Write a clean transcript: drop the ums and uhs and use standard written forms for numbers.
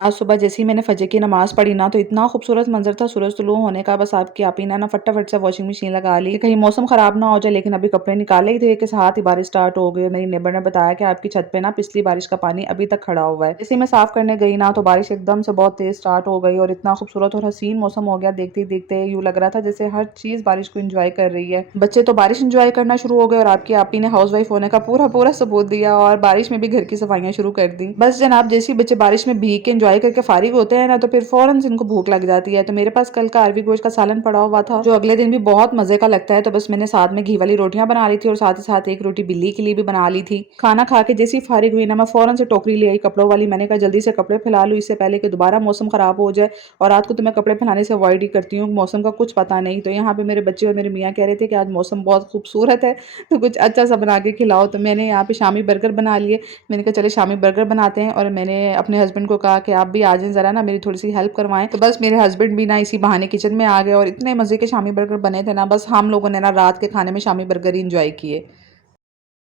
आज सुबह जैसे ही मैंने फजर की नमाज़ पढ़ी ना, तो इतना खूबसूरत मंज़र था सूरज तुलू होने का। बस आपकी आपी ने ना फटाफट से वॉशिंग मशीन लगा ली, कहीं मौसम ख़राब ना हो जाए। लेकिन अभी कपड़े निकाले ही थे कि साथ ही बारिश स्टार्ट हो गई। मेरी नेबर ने बताया कि आपकी छत पे ना पिछली बारिश का पानी अभी तक खड़ा हुआ है। जैसे ही मैं साफ़ करने गई ना, तो बारिश एकदम से बहुत तेज़ स्टार्ट हो गई और इतना खूबसूरत और हसीन मौसम हो गया। देखते ही देखते यूँ लग रहा था जैसे हर चीज़ बारिश को इंजॉय कर रही है। बच्चे तो बारिश इंजॉय करना शुरू हो गए और आपकी आपी ने हाउस वाइफ होने का पूरा पूरा सबूत दिया और बारिश में भी घर की सफाइयाँ शुरू कर दी। बस जनाब, जैसे ही बच्चे बारिश में भीग के इंजॉय करके फारिग होते हैं ना, तो फिर फौरन से इनको भूख लग जाती है। तो मेरे पास कल का अरवी गोश्त का सालन पड़ा हुआ था, जो अगले दिन भी बहुत मजे का लगता है। तो बस मैंने साथ में घी वाली रोटियां बना ली थी और साथ ही साथ एक रोटी बिल्ली के लिए भी बना ली थी। खाना खा के जैसी फारिग हुई ना, मैं फौरन से टोकरी ले आई कपड़ों वाली। मैंने कहा जल्दी से कपड़े फैला लूँ इससे पहले कि दोबारा मौसम खराब हो जाए। और रात को तो मैं कपड़े फैलाने से अवॉइड ही करती हूँ, मौसम का कुछ पता नहीं। तो यहाँ पे मेरे बच्चे और मेरे मियाँ कह रहे थे कि आज मौसम बहुत खूबसूरत है, तो कुछ अच्छा सा बना के खिलाओ। तो मैंने यहाँ पे शामी बर्गर बना लिए। मैंने कहा चले शामी बर्गर बनाते हैं। और मैंने अपने हस्बैंड को कहा कि आप भी आ जाएं, ज़रा ना मेरी थोड़ी सी हेल्प करवाएं। तो बस मेरे हस्बैंड भी ना इसी बहाने किचन में आ गए और इतने मज़े के शामी बर्गर बने थे ना, बस हम लोगों ने ना रात के खाने में शामी बर्गर ही इंजॉय किए।